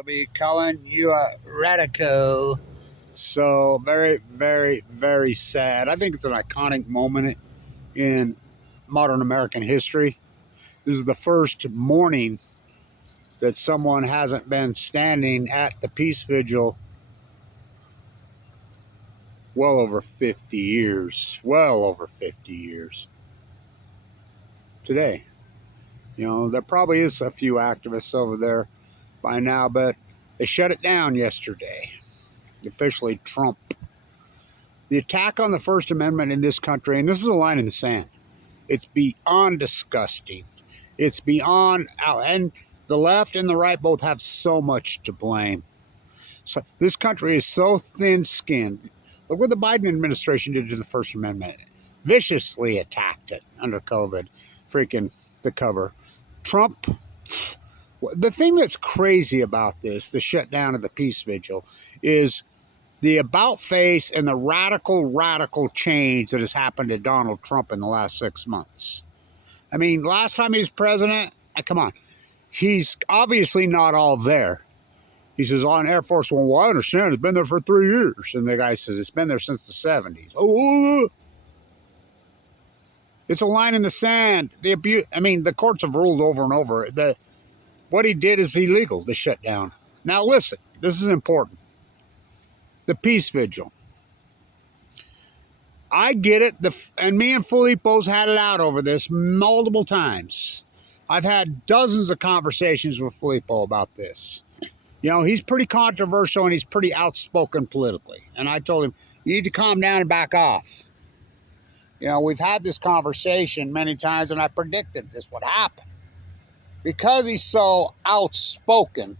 I'll be calling you a radical. So very, very, very sad. I think it's an iconic moment in modern American history. This is the first morning that someone hasn't been standing at the peace vigil well over 50 years. Well over 50 years. Today. You know, there probably is a few activists over there by now, but they shut it down yesterday. Officially Trump. The attack on the First Amendment in this country, and this is a line in the sand, it's beyond disgusting. It's beyond out, and the left and the right both have so much to blame. So this country is so thin-skinned. Look what the Biden administration did to the First Amendment. Viciously attacked it under COVID. Freaking the cover. Trump, the thing that's crazy about this, the shutdown of the peace vigil, is the about face and the radical change that has happened to Donald Trump in the last 6 months. I mean, last time he was president, come on, he's obviously not all there. He says on Air Force One, well, I understand it's been there for 3 years. And the guy says it's been there since the 70s. Oh, it's a line in the sand. The abuse. I mean, the courts have ruled over and over that what he did is illegal, the shutdown. Now, listen, this is important. The peace vigil. I get it. And me and Filippo's had it out over this multiple times. I've had dozens of conversations with Filippo about this. You know, he's pretty controversial and he's pretty outspoken politically. And I told him, you need to calm down and back off. You know, we've had this conversation many times and I predicted this would happen. Because he's so outspoken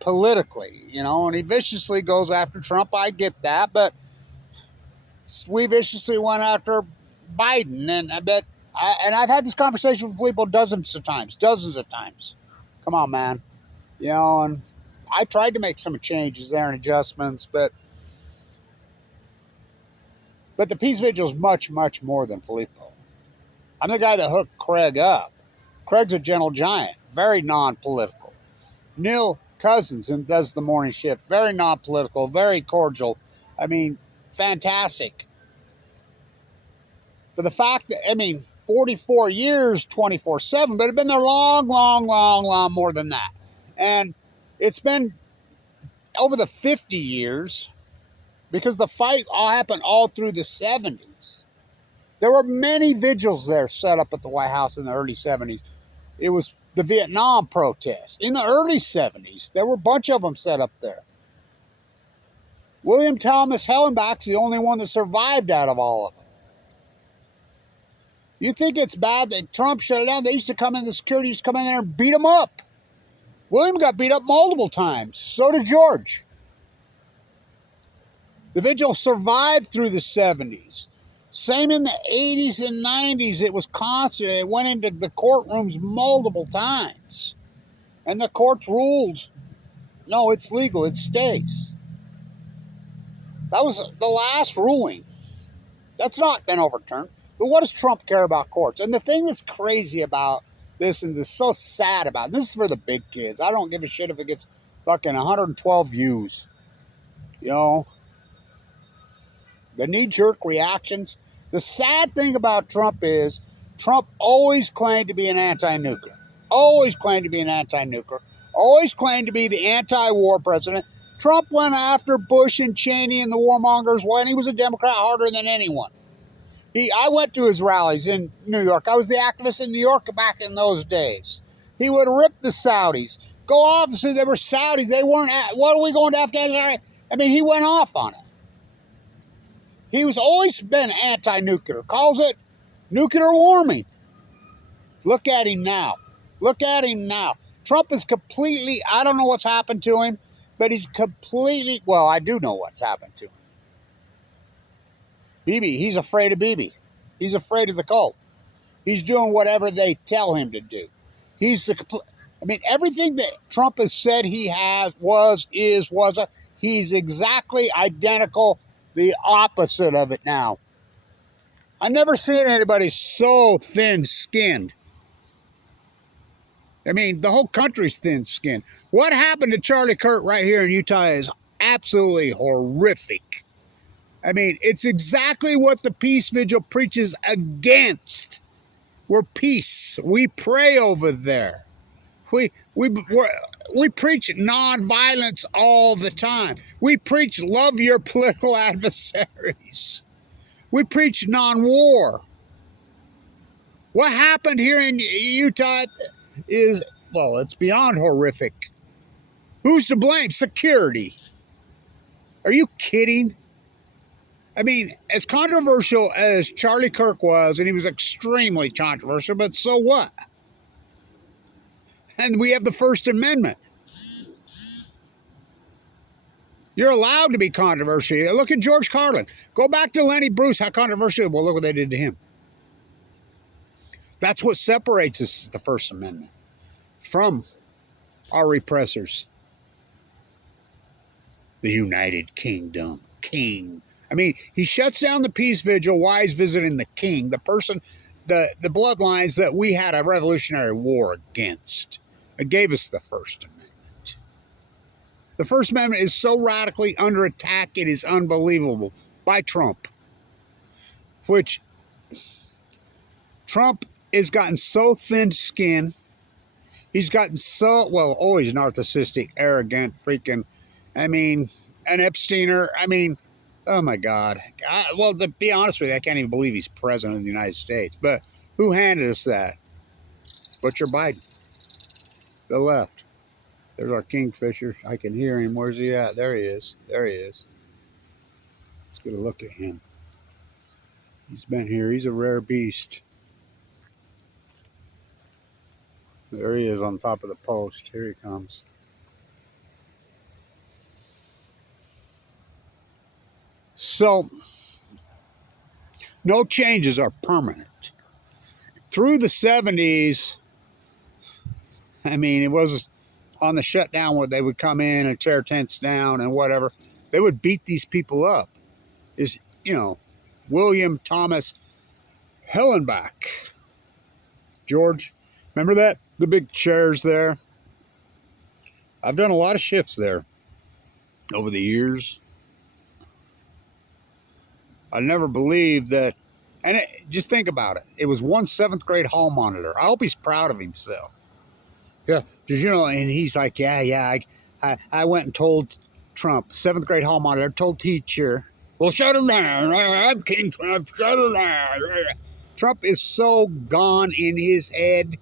politically, you know, and he viciously goes after Trump. I get that, but we viciously went after Biden, and I've had this conversation with Filippo dozens of times. Come on, man, you know, and I tried to make some changes there and adjustments, but the peace vigil is much more than Filippo. I'm the guy that hooked Craig up. Craig's a gentle giant, very non-political. Neil Cousins and does the morning shift. Very non-political, very cordial. I mean, fantastic. For the fact that, I mean, 44 years, 24/7, but it's been there long more than that. And it's been over the 50 years because the fight all happened all through the 70s. There were many vigils there set up at the White House in the early 70s. It was the Vietnam protests. In the early 70s, there were a bunch of them set up there. William Thomas Hallenback's the only one that survived out of all of them. You think it's bad that Trump shut it down? They used to come in, the security used to come in there and beat him up. William got beat up multiple times. So did George. The vigil survived through the 70s. Same in the 80s and 90s. It was constant. It went into the courtrooms multiple times. And the courts ruled, no, it's legal. It stays. That was the last ruling. That's not been overturned. But what does Trump care about courts? And the thing that's crazy about this and is so sad about it, this is for the big kids. I don't give a shit if it gets fucking 112 views. You know? The knee-jerk reactions. The sad thing about Trump is Trump always claimed to be an anti-nuclear. Always claimed to be an anti-nuclear. Always claimed to be the anti-war president. Trump went after Bush and Cheney and the warmongers when he was a Democrat harder than anyone. I went to his rallies in New York. I was the activist in New York back in those days. He would rip the Saudis. Go off and say they were Saudis. They weren't. What are we going to Afghanistan? I mean, he went off on it. He was always been anti-nuclear. Calls it nuclear warming. Look at him now. Look at him now. Trump is completely, I don't know what's happened to him, but he's completely, well, I do know what's happened to him. Bibi, he's afraid of Bibi. He's afraid of the cult. He's doing whatever they tell him to do. He's everything that Trump has said he has, he's exactly identical, the opposite of it now. I've never seen anybody so thin-skinned. I mean, the whole country's thin-skinned. What happened to Charlie Kirk right here in Utah is absolutely horrific. I mean, it's exactly what the Peace Vigil preaches against. We're peace. We pray over there. We preach nonviolence all the time. We preach love your political adversaries. We preach non-war. What happened here in Utah is, well, it's beyond horrific. Who's to blame? Security. Are you kidding? I mean, as controversial as Charlie Kirk was, and he was extremely controversial, but so what? And we have the First Amendment. You're allowed to be controversial. Look at George Carlin. Go back to Lenny Bruce, how controversial. Well, look what they did to him. That's what separates us, the First Amendment, from our repressors. The United Kingdom. King. I mean, he shuts down the Peace Vigil while he's visiting the king, the person, the bloodlines that we had a revolutionary war against. It gave us the First Amendment. The First Amendment is so radically under attack, it is unbelievable, by Trump. Which, Trump has gotten so thin-skinned. He's gotten so, well, always narcissistic, arrogant, freaking, I mean, an Epsteiner. I mean, oh my God. Well, to be honest with you, I can't even believe he's president of the United States. But who handed us that? Butcher Biden. The left. There's our kingfisher. I can hear him. Where's he at? There he is. There he is. Let's get a look at him. He's been here. He's a rare beast. There he is on top of the post. Here he comes. So, no changes are permanent. Through the 70s, I mean, it was on the shutdown where they would come in and tear tents down and whatever. They would beat these people up. Is, you know, William Thomas Hallenback. George, remember that? The big chairs there. I've done a lot of shifts there over the years. I never believed that, and just think about it. It was one 7th grade hall monitor. I hope he's proud of himself. Yeah, did you know? And he's like, yeah. I went and told Trump, 7th grade hall monitor, told teacher, well, shut him down. I'm King Trump. Shut him down. Trump is so gone in his head.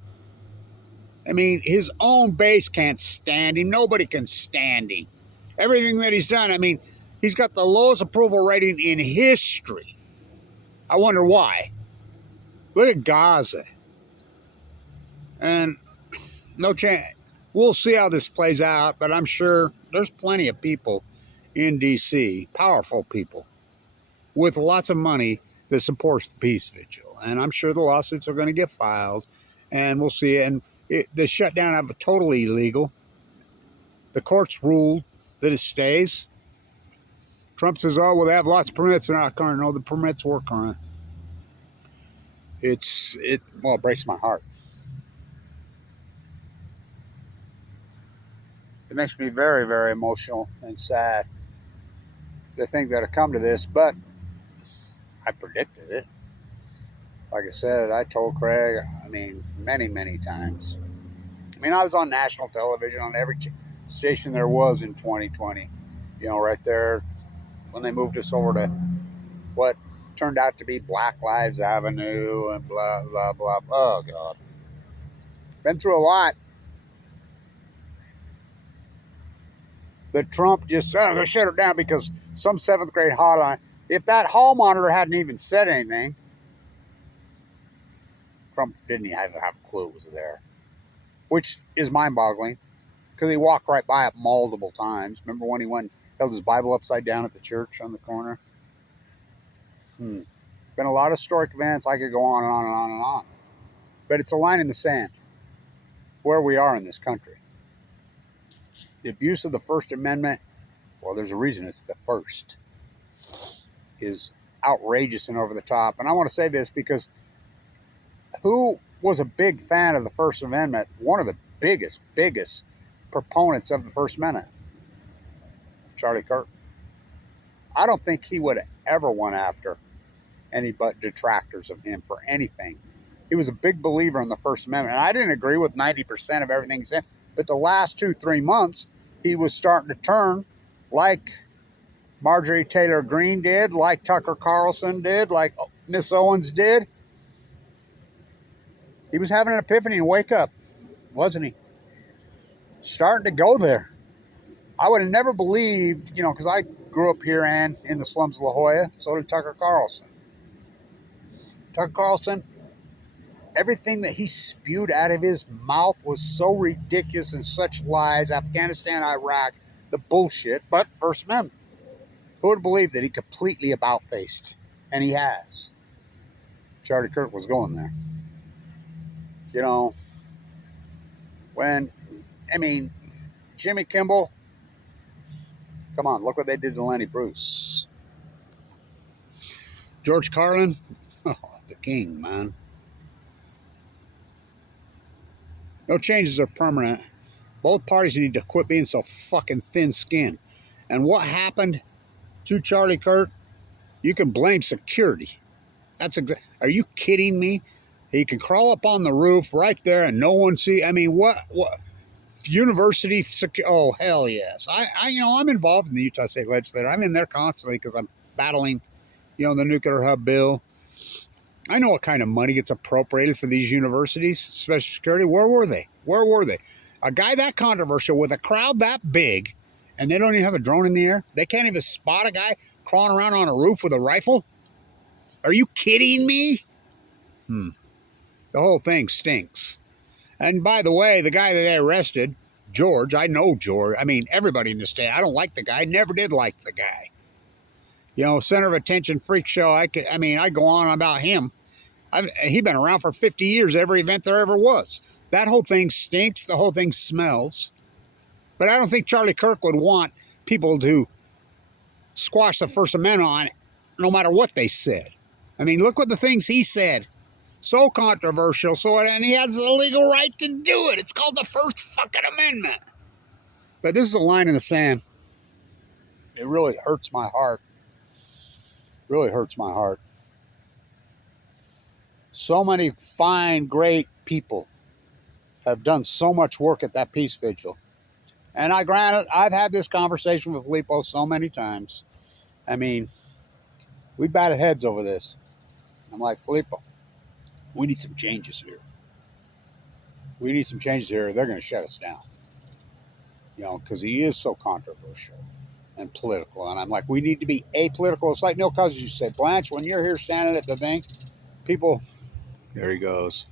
I mean, his own base can't stand him. Nobody can stand him. Everything that he's done, I mean, he's got the lowest approval rating in history. I wonder why. Look at Gaza. And no chance. We'll see how this plays out, but I'm sure there's plenty of people in D.C., powerful people, with lots of money that supports the Peace Vigil. And I'm sure the lawsuits are going to get filed, and we'll see. And the shutdown of it totally illegal. The courts ruled that it stays. Trump says, oh, well, they have lots of permits. They're not current. No, the permits were current. It breaks my heart. It makes me very, very emotional and sad to think that it'll come to this, but I predicted it. Like I said, I told Craig, I mean, many, many times. I mean, I was on national television on every station there was in 2020. You know, right there when they moved us over to what turned out to be Black Lives Avenue and blah, blah, blah. Oh, God. Been through a lot. But Trump just shut it down because some 7th grade hotline. If that hall monitor hadn't even said anything, Trump didn't even have a clue it was there, which is mind-boggling because he walked right by it multiple times. Remember when he went and held his Bible upside down at the church on the corner? Been a lot of historic events. I could go on and on and on and on. But it's a line in the sand where we are in this country. The abuse of the First Amendment, well, there's a reason it's the first, is outrageous and over the top. And I want to say this because who was a big fan of the First Amendment? One of the biggest proponents of the First Amendment, Charlie Kirk. I don't think he would have ever went after any but detractors of him for anything. He was a big believer in the First Amendment. And I didn't agree with 90% of everything he said, but the last 2-3 months, he was starting to turn like Marjorie Taylor Greene did, like Tucker Carlson did, like Miss Owens did. He was having an epiphany and wake up, wasn't he? Starting to go there. I would have never believed, because I grew up here and in the slums of La Jolla. So did Tucker Carlson. Tucker Carlson, everything that he spewed out of his mouth was so ridiculous and such lies. Afghanistan, Iraq, the bullshit, but First Amendment. Who would believe that he completely about-faced? And he has. Charlie Kirk was going there. Jimmy Kimmel, come on, look what they did to Lenny Bruce. George Carlin, the king, man. No changes are permanent. Both parties need to quit being so fucking thin-skinned. And what happened to Charlie Kirk? You can blame security. Are you kidding me? He can crawl up on the roof right there and no one see. What? University? Oh, hell yes. I'm involved in the Utah State Legislature. I'm in there constantly because I'm battling, the nuclear hub bill. I know what kind of money gets appropriated for these universities, special security. Where were they? A guy that controversial with a crowd that big, and they don't even have a drone in the air? They can't even spot a guy crawling around on a roof with a rifle? Are you kidding me? The whole thing stinks. And by the way, the guy that they arrested, George, I know George. Everybody in the state. I don't like the guy. Never did like the guy. Center of attention freak show. I go on about him. He's been around for 50 years, every event there ever was. That whole thing stinks. The whole thing smells. But I don't think Charlie Kirk would want people to squash the First Amendment on it, no matter what they said. Look what the things he said. So controversial. And he has the legal right to do it. It's called the First fucking Amendment. But this is a line in the sand. It really hurts my heart. Really hurts my heart. So many fine, great people have done so much work at that peace vigil. And granted, I've had this conversation with Filippo so many times. We batted heads over this. I'm like, Filippo, we need some changes here. They're going to shut us down. Because he is so controversial and political. And I'm like, we need to be apolitical. It's like Neil Cousins used to say, Blanche, when you're here standing at the thing, people, there he goes.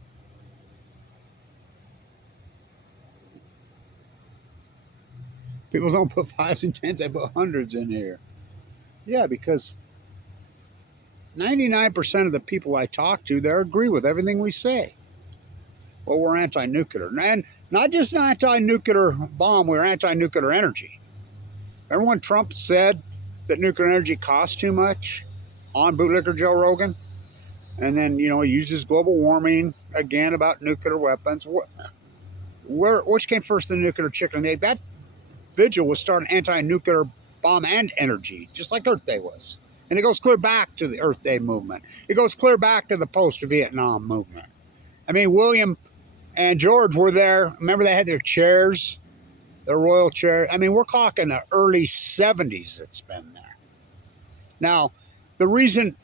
People don't put 5s and 10s, they put 100s in here. Yeah, because 99% of the people I talk to, they agree with everything we say. Well, we're anti-nuclear. And not just an anti-nuclear bomb, we're anti-nuclear energy. Remember when Trump said that nuclear energy costs too much on Bootlicker Joe Rogan? And then, he uses global warming again about nuclear weapons. Which came first, the nuclear chicken and the egg? That vigil was starting anti-nuclear bomb and energy, just like Earth Day was. And it goes clear back to the Earth Day movement. It goes clear back to the post-Vietnam movement. William and George were there. Remember they had their chairs, their royal chair. We're talking the early 70s it's been there. Now, the reason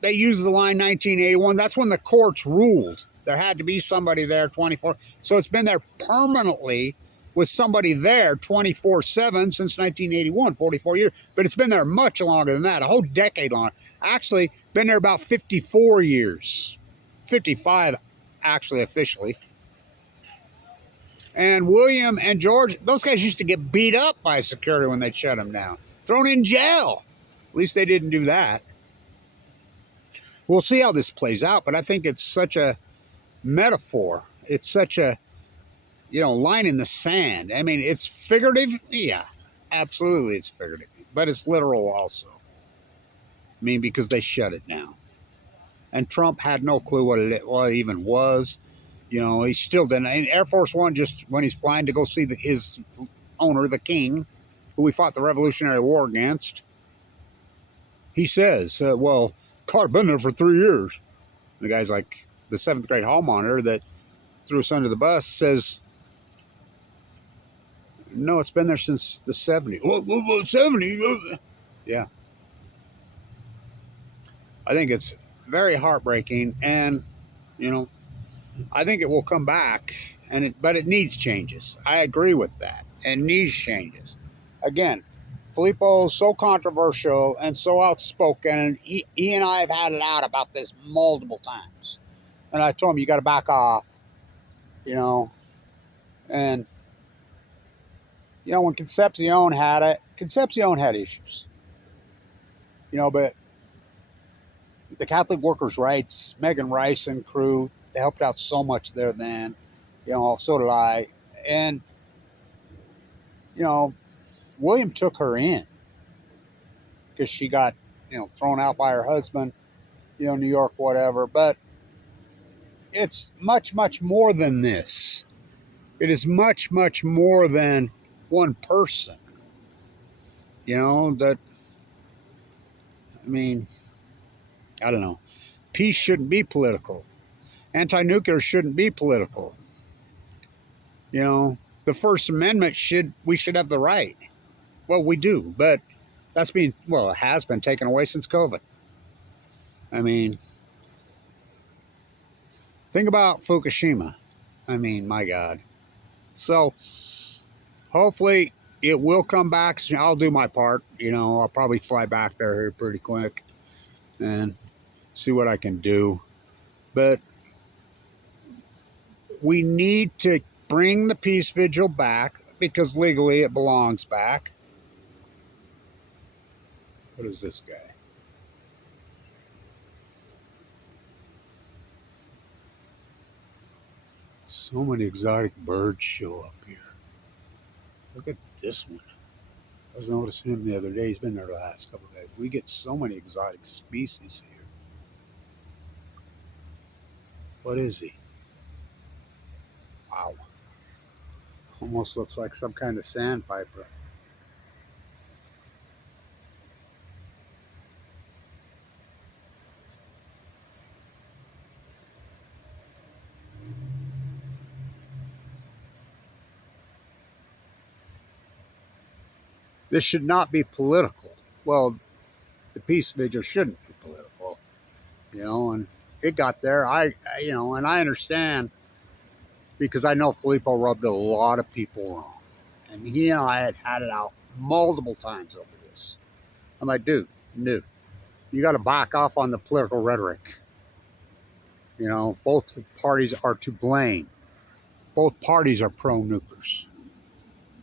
they used the line 1981, that's when the courts ruled. There had to be somebody there 24. So it's been there permanently with somebody there 24/7 since 1981, 44 years. But it's been there much longer than that, a whole decade longer. Actually, been there about 54 years. 55, actually, officially. And William and George, those guys used to get beat up by security when they shut them down. Thrown in jail. At least they didn't do that. We'll see how this plays out, but I think it's such a metaphor. It's such a, line in the sand. It's figurative. Yeah, absolutely it's figurative. But it's literal also. Because they shut it down. And Trump had no clue what it even was. You know, he still didn't. And Air Force One, just when he's flying to go see his owner, the king, who we fought the Revolutionary War against, he says, well, Clark been there for 3 years. The guy's like, the 7th grade hall monitor that threw us under the bus says, no, it's been there since the 70s. What 70s? Yeah. I think it's very heartbreaking, and, you know, I think it will come back, but it needs changes. I agree with that. It needs changes. Again, Filippo's so controversial and so outspoken, and he and I have had it out about this multiple times. And I told him, you got to back off, you know. And, you know, when Concepcion had it, Concepcion had issues, you know, but the Catholic Workers' Rights, Megan Rice and crew, they helped out so much there then, you know, so did I. And, you know, William took her in because she got, you know, thrown out by her husband, you know, New York, whatever. But it's much, much more than this. It is much, much more than one person. You know, that, I mean, I don't know. Peace shouldn't be political. Anti-nuclear shouldn't be political. You know, the First Amendment we should have the right. Well, we do, but it has been taken away since COVID. I mean, think about Fukushima. I mean, my God. So, hopefully, it will come back. I'll do my part. You know, I'll probably fly back there here pretty quick and see what I can do. But we need to bring the peace vigil back because legally it belongs back. What is this guy? So many exotic birds show up here. Look at this one. I was noticing him the other day. He's been there the last couple of days. We get so many exotic species here. What is he? Wow. Almost looks like some kind of sandpiper. This should not be political. Well, the peace vigil shouldn't be political, you know, and it got there. You know, and I understand because I know Filippo rubbed a lot of people wrong. And he and I had it out multiple times over this. I'm like, dude, you got to back off on the political rhetoric. You know, both parties are to blame. Both parties are pro-nukers.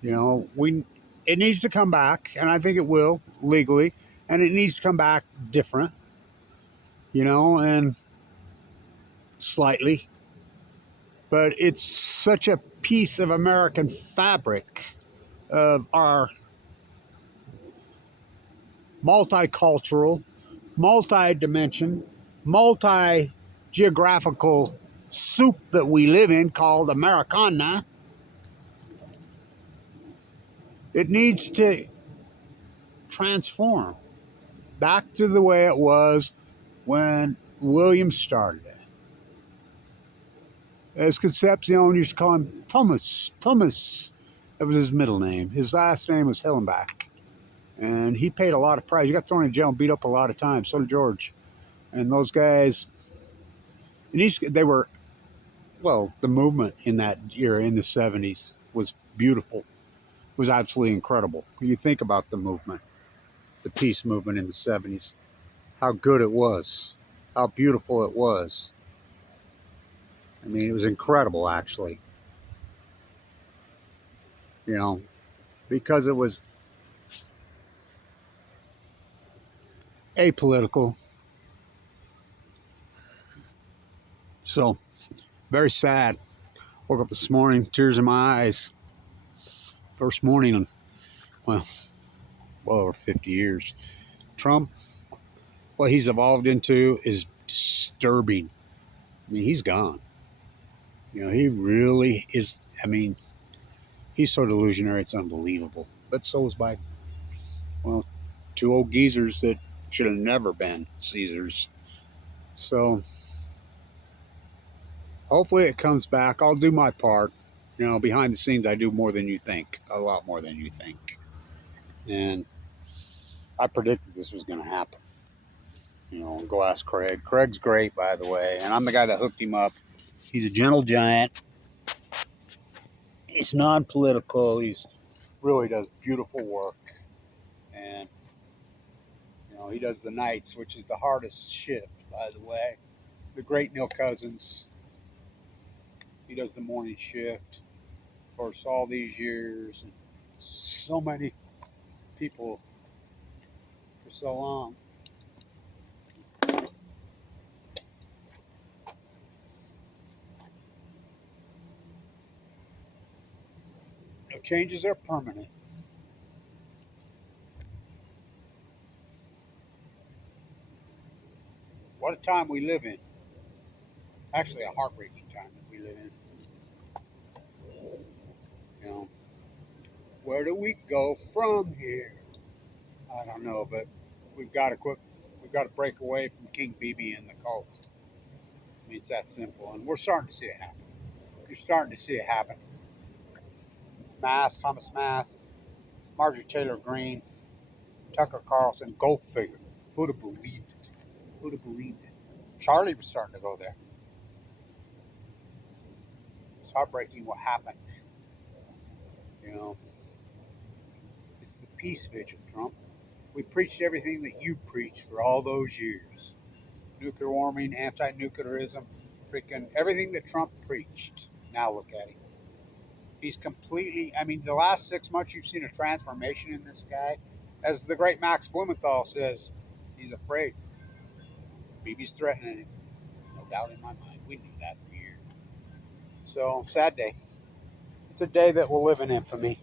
You know, it needs to come back, and I think it will legally, and it needs to come back different. You know, and slightly, but it's such a piece of American fabric of our multicultural, multi-dimension, multi-geographical soup that we live in called Americana. It needs to transform back to the way it was when William started it. As Concepcion used to call him Thomas. That was his middle name. His last name was Hallenback. And he paid a lot of price. He got thrown in jail and beat up a lot of times. So did George. And those guys, they were, well, the movement in that era, in the 70s, was beautiful. It was absolutely incredible. You think about the movement, the peace movement in the 70s, how good it was, how beautiful it was. I mean, it was incredible, actually. You know, because it was apolitical. So, very sad. Woke up this morning, tears in my eyes. First morning in, well over 50 years. Trump, what he's evolved into is disturbing. I mean, he's gone. You know, he really is. I mean, he's so delusionary, it's unbelievable. But so is Biden. Well, two old geezers that should have never been Caesars. So hopefully it comes back. I'll do my part. You know, behind the scenes, I do more than you think. A lot more than you think. And I predicted this was going to happen. You know, go ask Craig. Craig's great, by the way. And I'm the guy that hooked him up. He's a gentle giant. He's non-political. He's really does beautiful work. And, you know, he does the nights, which is the hardest shift, by the way. The great Neil Cousins, he does the morning shift. Of course, all these years, and so many people for so long. No changes are permanent. What a time we live in. Actually, a heartbreaking time that we live in. You know, where do we go from here? I don't know, but we've got to quit. We've got to break away from King BB and the cult. I mean, it's that simple, and we're starting to see it happen. You're starting to see it happen. Thomas Mass, Marjorie Taylor Greene, Tucker Carlson, Goldfinger. Who'd have believed it? Who'd have believed it? Charlie was starting to go there. It's heartbreaking what happened. You know, it's the peace vigil, Trump. We preached everything that you preached for all those years. Nuclear warming, anti-nuclearism, freaking everything that Trump preached. Now look at him. He's completely, I mean, the last 6 months you've seen a transformation in this guy. As the great Max Blumenthal says, he's afraid. BB's threatening him. No doubt in my mind. We knew that for years. So, sad day. It's a day that will live in infamy.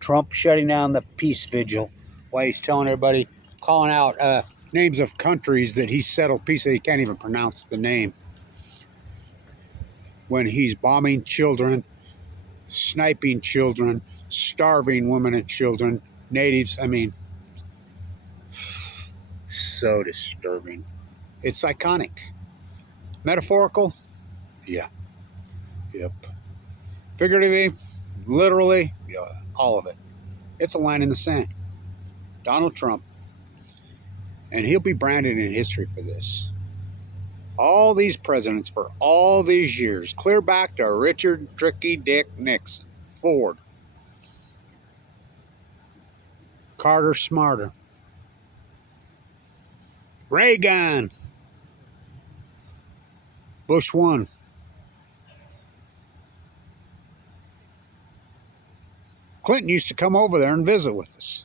Trump shutting down the peace vigil while he's telling everybody, calling out names of countries that he settled peace. He can't even pronounce the name. When he's bombing children, sniping children, starving women and children, natives. I mean, so disturbing. It's iconic. Metaphorical? Yeah. Yep. Figuratively, literally, yeah, all of it. It's a line in the sand. Donald Trump. And he'll be branded in history for this. All these presidents for all these years, clear back to Richard Tricky Dick Nixon, Ford, Carter Smarter, Reagan, Bush 1. Clinton used to come over there and visit with us.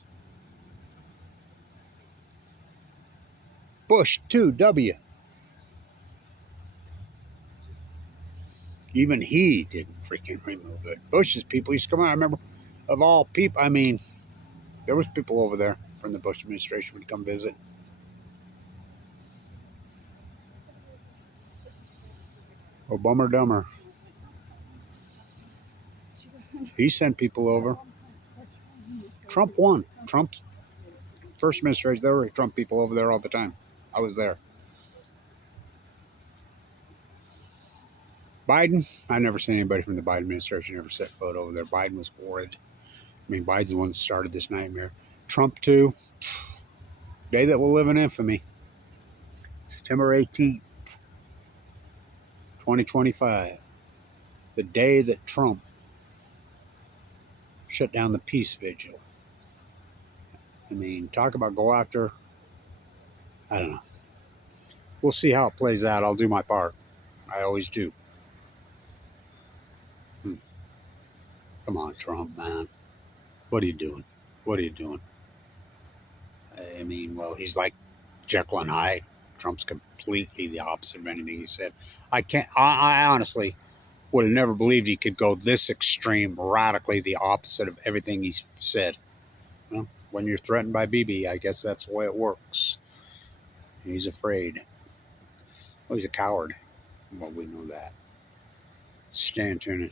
Bush 2W. Even he didn't freaking remove it. Bush's people used to come out. I remember, of all people, I mean, there was people over there from the Bush administration would come visit. Oh, bummer dumber. He sent people over. Trump won. Trump's first administration, there were Trump people over there all the time. I was there. Biden, I never seen anybody from the Biden administration ever set foot over there. Biden was horrid. I mean, Biden's the one that started this nightmare. Trump, too. Day that will live in infamy. September 18th, 2025. The day that Trump shut down the peace vigil. I mean, talk about go after. I don't know. We'll see how it plays out. I'll do my part. I always do. Come on, Trump, man. What are you doing? What are you doing? I mean, well, he's like Jekyll and Hyde. Trump's completely the opposite of anything he said. I honestly would have never believed he could go this extreme, radically the opposite of everything he's said. Well, when you're threatened by BB, I guess that's the way it works. He's afraid. Well, he's a coward. Well, we know that. Stand tuned.